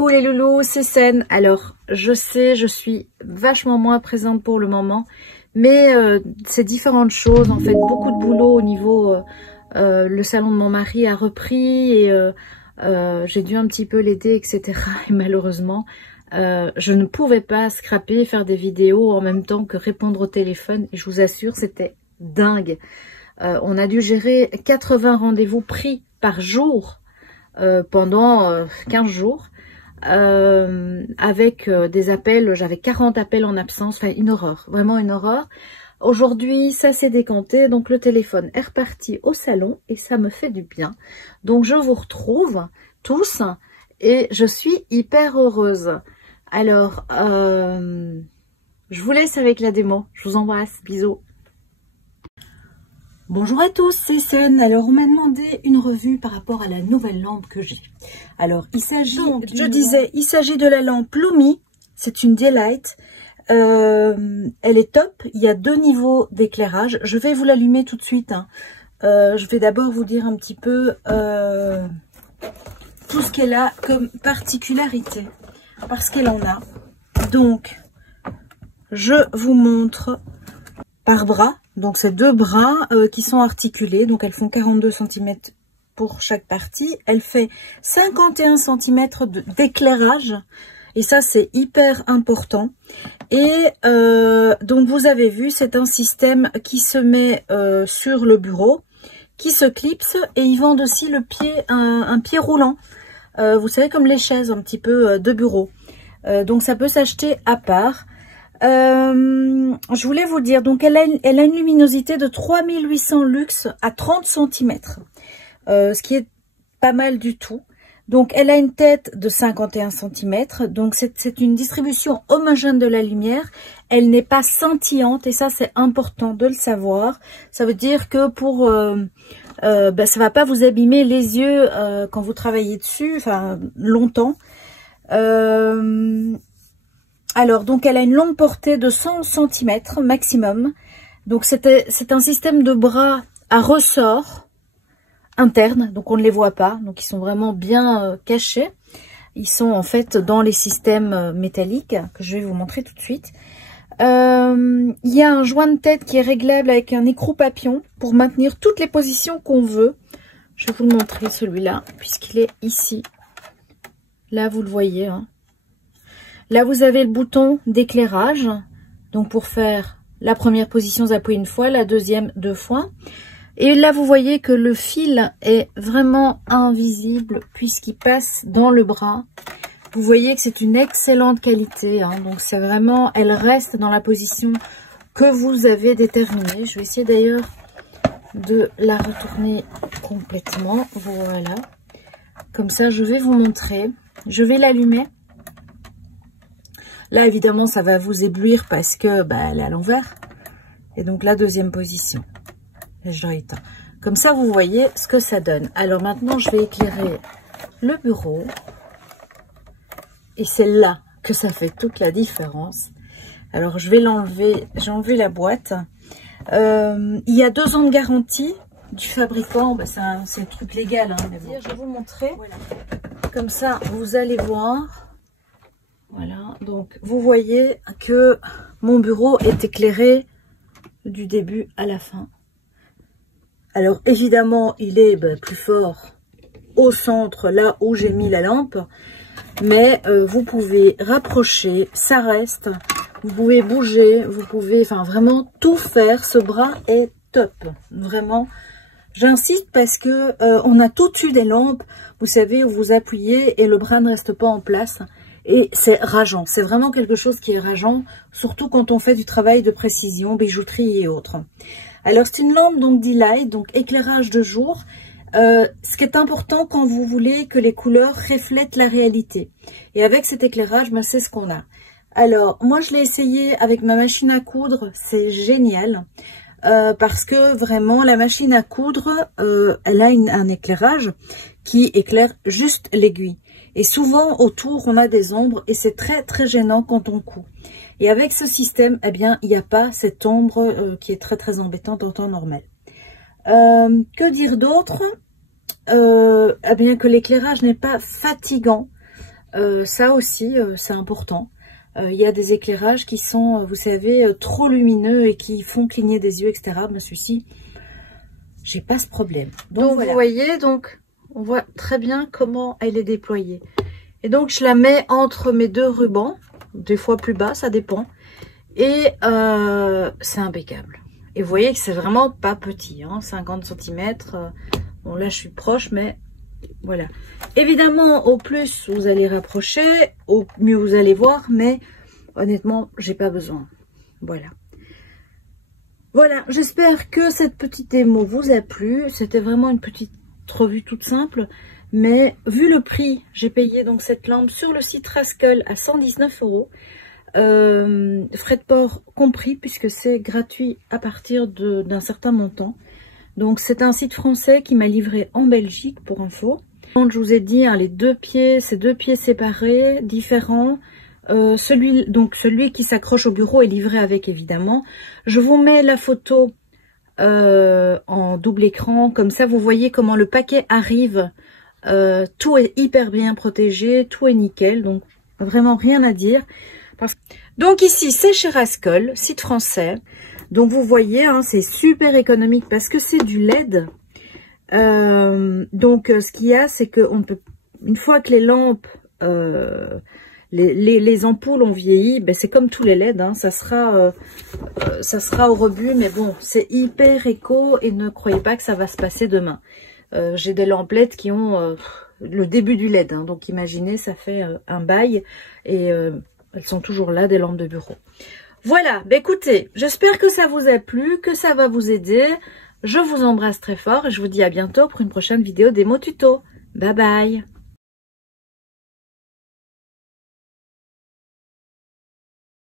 Coucou les loulous, c'est Sen. Alors, je sais, je suis vachement moins présente pour le moment, mais c'est différentes choses. En fait, beaucoup de boulot au niveau... le salon de mon mari a repris et j'ai dû un petit peu l'aider, etc. Et malheureusement, je ne pouvais pas scraper et faire des vidéos en même temps que répondre au téléphone. Et je vous assure, c'était dingue. On a dû gérer 80 rendez-vous pris par jour pendant 15 jours. Avec des appels, j'avais 40 appels en absence, enfin une horreur, vraiment une horreur. Aujourd'hui, ça s'est décanté, donc le téléphone est reparti au salon et ça me fait du bien. Donc je vous retrouve tous et je suis hyper heureuse. Alors, je vous laisse avec la démo, je vous embrasse, bisous. Bonjour à tous, c'est Sen. Alors, on m'a demandé une revue par rapport à la nouvelle lampe que j'ai. Alors, il s'agit, il s'agit de la lampe Lumi. C'est une Daylight. Elle est top. Il y a 2 niveaux d'éclairage. Je vais vous l'allumer tout de suite. Hein. Je vais d'abord vous dire un petit peu tout ce qu'elle a comme particularité. Parce qu'elle en a. Donc, je vous montre par bras. Donc, c'est 2 bras qui sont articulés. Donc, elles font 42 cm pour chaque partie. Elle fait 51 cm d'éclairage. Et ça, c'est hyper important. Et donc, vous avez vu, c'est un système qui se met sur le bureau, qui se clipse. Et ils vendent aussi le pied, un pied roulant. Vous savez, comme les chaises un petit peu de bureau. Donc, ça peut s'acheter à part. Je voulais vous dire, donc elle a une luminosité de 3800 lux à 30 cm, ce qui est pas mal du tout. Donc elle a une tête de 51 cm, donc c'est une distribution homogène de la lumière. Elle n'est pas scintillante et ça c'est important de le savoir. Ça veut dire que pour ça va pas vous abîmer les yeux quand vous travaillez dessus, enfin longtemps. Alors, donc, elle a une longue portée de 100 cm maximum. Donc, c'est un système de bras à ressort interne. Donc, on ne les voit pas. Donc, ils sont vraiment bien cachés. Ils sont en fait dans les systèmes métalliques que je vais vous montrer tout de suite. Il y a un joint de tête qui est réglable avec un écrou papillon pour maintenir toutes les positions qu'on veut. Je vais vous le montrer celui-là puisqu'il est ici. Là, vous le voyez, hein. Là, vous avez le bouton d'éclairage. Donc, pour faire la première position, vous appuyez une fois, la deuxième 2 fois. Et là, vous voyez que le fil est vraiment invisible puisqu'il passe dans le bras. Vous voyez que c'est une excellente qualité. Hein. Donc, c'est vraiment, elle reste dans la position que vous avez déterminée. Je vais essayer d'ailleurs de la retourner complètement. Voilà. Comme ça, je vais vous montrer. Je vais l'allumer. Là, évidemment, ça va vous éblouir parce que elle est à l'envers. Et donc, la deuxième position. Et je l'éteins. Comme ça, vous voyez ce que ça donne. Alors, maintenant, je vais éclairer le bureau. Et c'est là que ça fait toute la différence. Alors, je vais l'enlever. J'ai enlevé la boîte. Il y a 2 ans de garantie du fabricant. C'est un truc légal. Hein, mais bon. Je vais vous le montrer. Voilà. Comme ça, vous allez voir. Voilà, donc vous voyez que mon bureau est éclairé du début à la fin. Alors évidemment, il est plus fort au centre, là où j'ai mis la lampe. Mais vous pouvez rapprocher, ça reste. Vous pouvez bouger, vous pouvez vraiment tout faire. Ce bras est top, vraiment. J'insiste parce que on a toutes eu des lampes, vous savez, où vous appuyez et le bras ne reste pas en place. Et c'est rageant, c'est vraiment quelque chose qui est rageant, surtout quand on fait du travail de précision, bijouterie et autres. Alors c'est une lampe donc Daylight, donc éclairage de jour. Ce qui est important quand vous voulez que les couleurs reflètent la réalité. Et avec cet éclairage, c'est ce qu'on a. Alors moi je l'ai essayé avec ma machine à coudre, c'est génial. Parce que vraiment la machine à coudre, elle a un éclairage qui éclaire juste l'aiguille. Et souvent, autour, on a des ombres et c'est très, très gênant quand on coud. Et avec ce système, eh bien, il n'y a pas cette ombre qui est très, très embêtante en temps normal. Que dire d'autre? Eh bien, que l'éclairage n'est pas fatigant. Ça aussi, c'est important. Il y a des éclairages qui sont, vous savez, trop lumineux et qui font cligner des yeux, etc. Mais celui-ci, j'ai pas ce problème. Donc voilà. Vous voyez, donc on voit très bien comment elle est déployée. Et donc je la mets entre mes deux rubans, des fois plus bas, ça dépend. Et c'est impeccable. Et vous voyez que c'est vraiment pas petit, hein, 50 cm. Bon là je suis proche, mais voilà. Évidemment, au plus vous allez rapprocher, au mieux vous allez voir, mais honnêtement, j'ai pas besoin. Voilà. Voilà, j'espère que cette petite démo vous a plu. C'était vraiment une petite revue toute simple, mais vu le prix, j'ai payé donc cette lampe sur le site Rascal à 119 €. Frais de port compris, puisque c'est gratuit à partir d'un certain montant. Donc c'est un site français qui m'a livré en Belgique, pour info. Je vous ai dit, hein, les deux pieds, ces deux pieds séparés, différents. Celui qui s'accroche au bureau est livré avec, évidemment. Je vous mets la photo en double écran, comme ça vous voyez comment le paquet arrive. Tout est hyper bien protégé, tout est nickel, donc vraiment rien à dire. Donc ici c'est chez Rascal, site français. Donc vous voyez, hein, c'est super économique parce que c'est du LED. Donc ce qu'il y a, c'est que on peut, une fois que les lampes, les ampoules ont vieilli, ben c'est comme tous les LED, hein, ça sera au rebut, mais bon, c'est hyper éco et ne croyez pas que ça va se passer demain. J'ai des lampes LED qui ont le début du LED, hein, donc imaginez, ça fait un bail et elles sont toujours là, des lampes de bureau. Voilà, bah écoutez, j'espère que ça vous a plu, que ça va vous aider. Je vous embrasse très fort et je vous dis à bientôt pour une prochaine vidéo démo tuto. Bye bye.